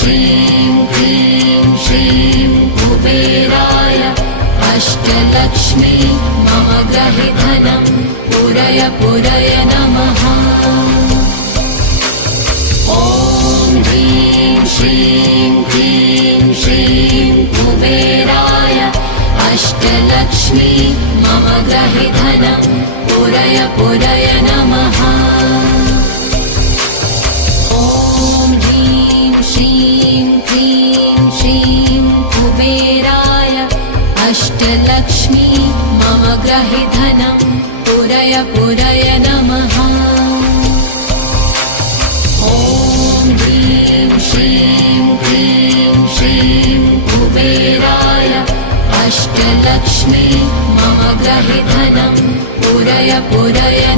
श्रीं क्लीं श्रीं कुबेराय अष्टलक्ष्मी मम गृहे धनं पूरय पूरय नमः। ॐ ह्रीं श्रीं क्लीं श्रीं कुबेराय अष्टलक्ष्मी मम गृहे धनं पूरय पूरय नमः। ॐ ह्रीं श्रीं क्लीं श्रीं कुबेराय अष्टलक्ष्मी मम गृहे धनं पूरय पूरय नमः। ॐ ह्रीं श्रीं क्लीं श्रीं कुबेराय अष्टलक्ष्मी मम गृहे धनं पूरय पूरय